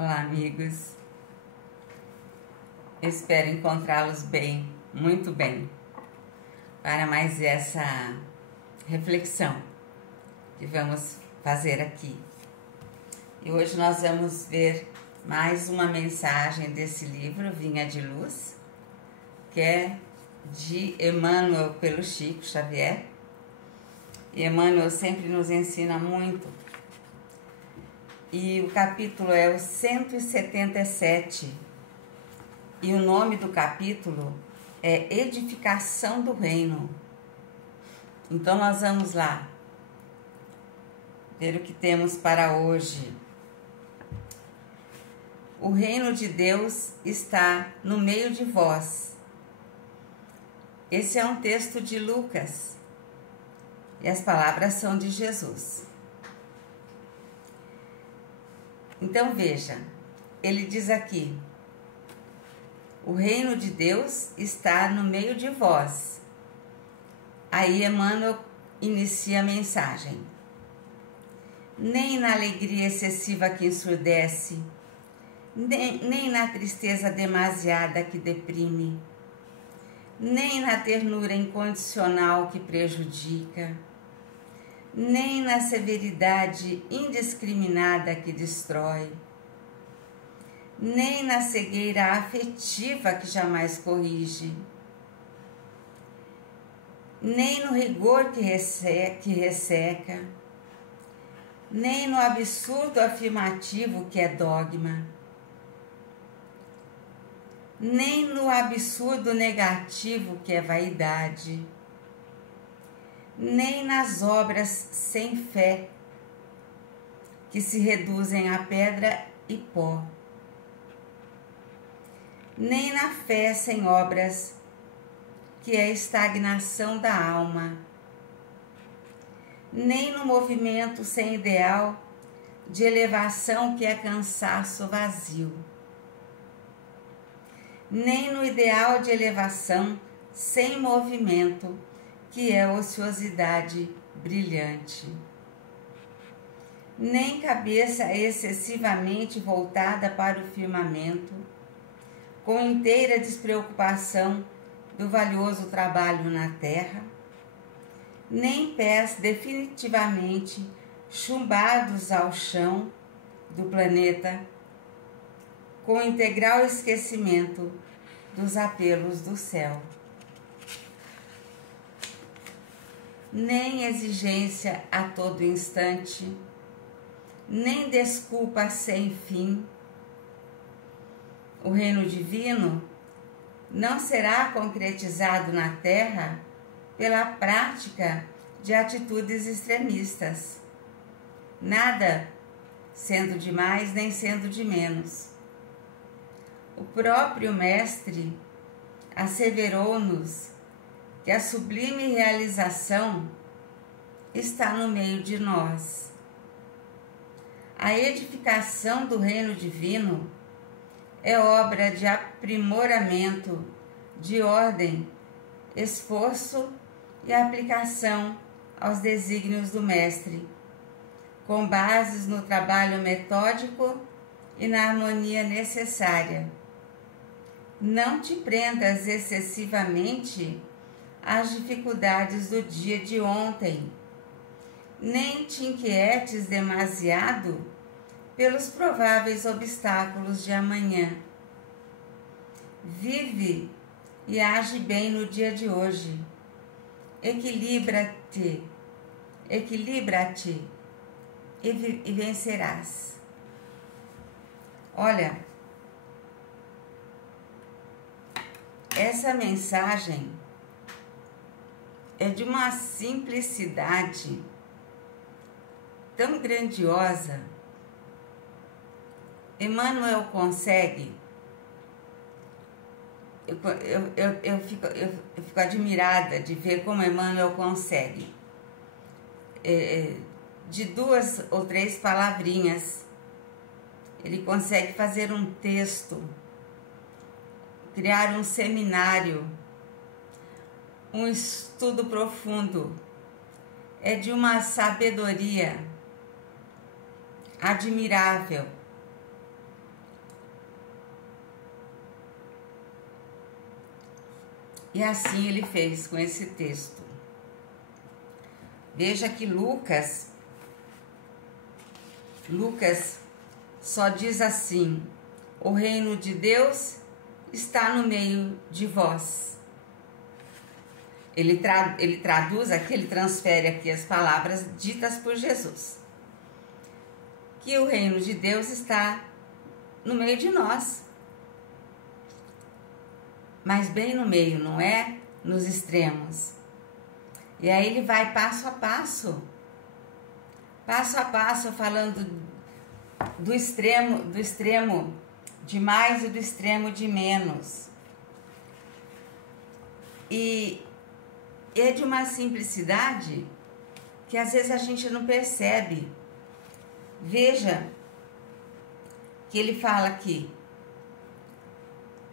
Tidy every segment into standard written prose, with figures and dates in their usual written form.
Olá, amigos. Eu espero encontrá-los bem, muito bem, para mais essa reflexão que vamos fazer aqui. E hoje nós vamos ver mais uma mensagem desse livro, Vinha de Luz, que é de Emmanuel pelo Chico Xavier. E Emmanuel sempre nos ensina muito. E o capítulo é o 177. E o nome do capítulo é Edificação do Reino. Então nós vamos lá ver o que temos para hoje. O reino de Deus está no meio de vós. Esse é um texto de Lucas. E as palavras são de Jesus. Então veja, ele diz aqui: o reino de Deus está no meio de vós. Aí Emmanuel inicia a mensagem. Nem na alegria excessiva que ensurdece, nem na tristeza demasiada que deprime, nem na ternura incondicional que prejudica, nem na severidade indiscriminada que destrói, nem na cegueira afetiva que jamais corrige, nem no rigor que resseca, nem no absurdo afirmativo que é dogma, nem no absurdo negativo que é vaidade, nem nas obras sem fé, que se reduzem a pedra e pó, nem na fé sem obras, que é a estagnação da alma, nem no movimento sem ideal de elevação, que é cansaço vazio, nem no ideal de elevação sem movimento, que é ociosidade brilhante, nem cabeça excessivamente voltada para o firmamento, com inteira despreocupação do valioso trabalho na terra, nem pés definitivamente chumbados ao chão do planeta, com integral esquecimento dos apelos do céu. Nem exigência a todo instante, nem desculpa sem fim. O reino divino não será concretizado na terra pela prática de atitudes extremistas, nada sendo de mais nem sendo de menos. O próprio Mestre asseverou-nos que a sublime realização está no meio de nós. A edificação do reino divino é obra de aprimoramento, de ordem, esforço e aplicação aos desígnios do Mestre, com bases no trabalho metódico e na harmonia necessária. Não te prendas excessivamente às dificuldades do dia de ontem, nem te inquietes demasiado pelos prováveis obstáculos de amanhã. Vive e age bem no dia de hoje. Equilibra-te e vencerás. Olha, essa mensagem é de uma simplicidade tão grandiosa. Emmanuel consegue, eu fico admirada de ver como Emmanuel consegue, de 2 ou 3 palavrinhas, ele consegue fazer um texto, criar um seminário, um estudo profundo. É de uma sabedoria admirável. E assim ele fez com esse texto. Veja que Lucas só diz assim: o reino de Deus está no meio de vós. Ele traduz aqui, ele transfere aqui as palavras ditas por Jesus. Que o reino de Deus está no meio de nós. Mas bem no meio, não é nos extremos. E aí ele vai passo a passo falando do extremo de mais e do extremo de menos. E é de uma simplicidade que às vezes a gente não percebe. Veja que ele fala aqui: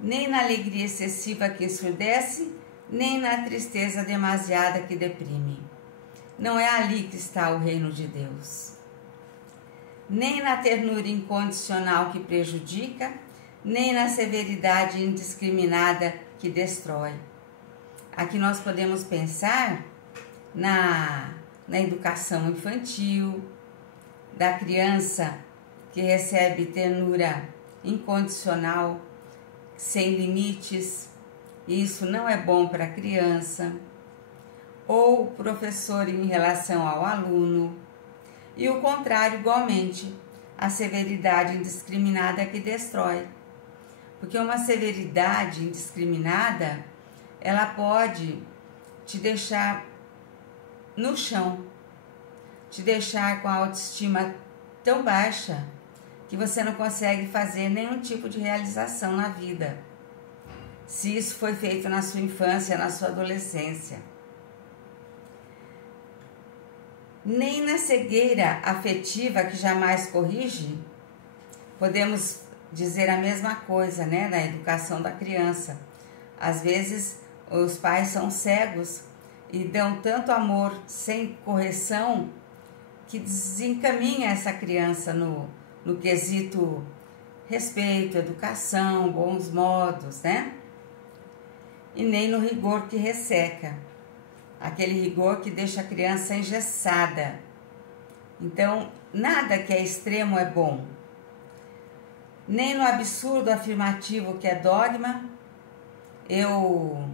nem na alegria excessiva que ensurdece, nem na tristeza demasiada que deprime. Não é ali que está o reino de Deus. Nem na ternura incondicional que prejudica, nem na severidade indiscriminada que destrói. Aqui nós podemos pensar na educação infantil, da criança que recebe ternura incondicional, sem limites. Isso não é bom para a criança. Ou o professor em relação ao aluno. E o contrário, igualmente, a severidade indiscriminada que destrói. Porque uma severidade indiscriminada, ela pode te deixar no chão, te deixar com a autoestima tão baixa que você não consegue fazer nenhum tipo de realização na vida, se isso foi feito na sua infância, na sua adolescência. Nem na cegueira afetiva que jamais corrige, podemos dizer a mesma coisa, né, na educação da criança. Às vezes os pais são cegos e dão tanto amor sem correção que desencaminha essa criança no quesito respeito, educação, bons modos, né? E nem no rigor que resseca, aquele rigor que deixa a criança engessada. Então, nada que é extremo é bom. Nem no absurdo afirmativo que é dogma, eu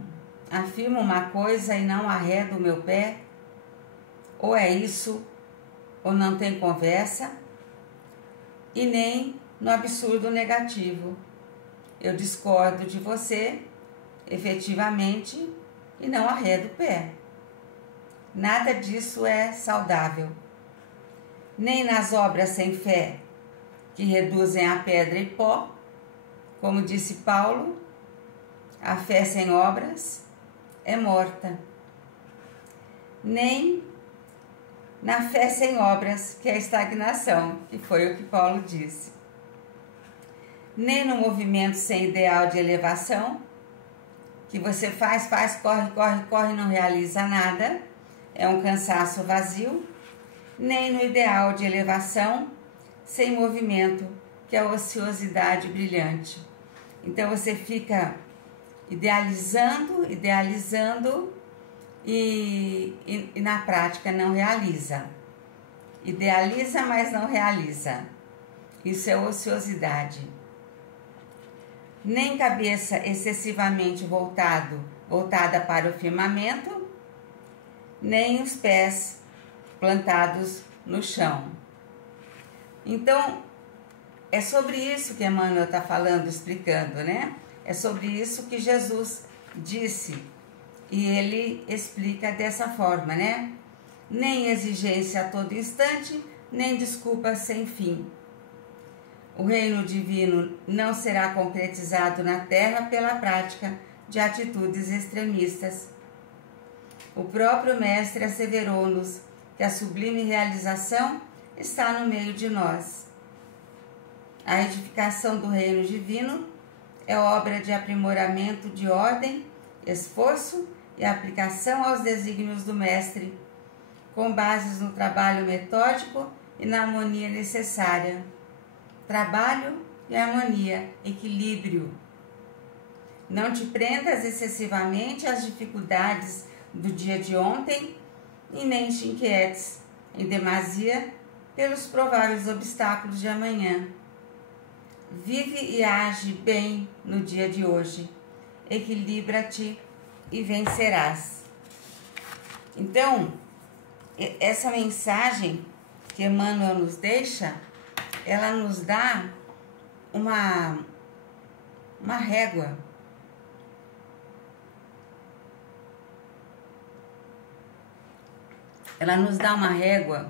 afirmo uma coisa e não arredo o meu pé, ou é isso, ou não tem conversa, e nem no absurdo negativo. Eu discordo de você, efetivamente, e não arredo o pé. Nada disso é saudável. Nem nas obras sem fé, que reduzem a pedra e pó, como disse Paulo, a fé sem obras é morta. Nem na fé sem obras, que é a estagnação, que foi o que Paulo disse. Nem no movimento sem ideal de elevação, que você faz, corre, não realiza nada, é um cansaço vazio. Nem no ideal de elevação sem movimento, que é a ociosidade brilhante. Então você fica idealizando e na prática não realiza. Idealiza, mas não realiza. Isso é ociosidade. Nem cabeça excessivamente voltada para o firmamento, nem os pés plantados no chão. Então, é sobre isso que Emmanuel está falando, explicando, né? É sobre isso que Jesus disse. E ele explica dessa forma, né? Nem exigência a todo instante, nem desculpa sem fim. O reino divino não será concretizado na terra pela prática de atitudes extremistas. O próprio Mestre asseverou-nos que a sublime realização está no meio de nós. A edificação do reino divino é obra de aprimoramento de ordem, esforço e aplicação aos desígnios do Mestre, com bases no trabalho metódico e na harmonia necessária. Trabalho e harmonia, equilíbrio. Não te prendas excessivamente às dificuldades do dia de ontem e nem te inquietes em demasia pelos prováveis obstáculos de amanhã. Vive e age bem no dia de hoje. Equilibra-te e vencerás. Então, essa mensagem que Emmanuel nos deixa, ela nos dá uma régua. Ela nos dá uma régua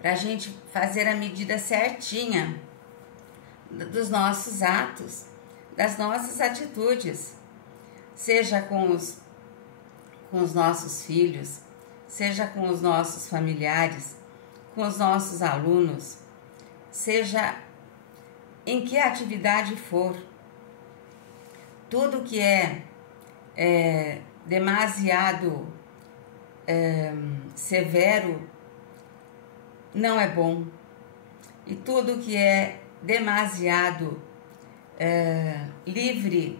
para a gente fazer a medida certinha dos nossos atos, das nossas atitudes, seja com os nossos filhos, seja com os nossos familiares, com os nossos alunos, seja em que atividade for. Tudo que é demasiado severo não é bom, e tudo que é demasiado livre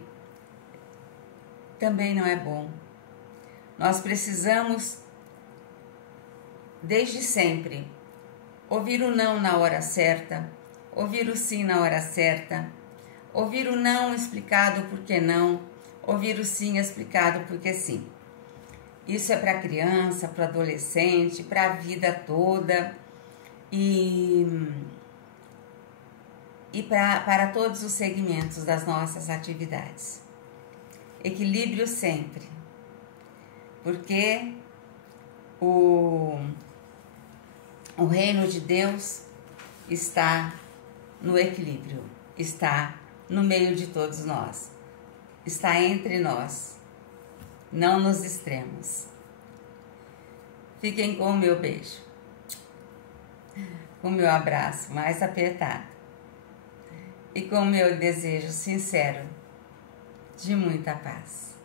também não é bom. Nós precisamos, desde sempre, ouvir o não na hora certa, ouvir o sim na hora certa, ouvir o não explicado por que não, ouvir o sim explicado por que sim. Isso é para a criança, para o adolescente, para a vida toda e para todos os segmentos das nossas atividades. Equilíbrio sempre, porque o reino de Deus está no equilíbrio, está no meio de todos nós, está entre nós, não nos extremos. Fiquem com o meu beijo, com o meu abraço mais apertado e com o meu desejo sincero de muita paz.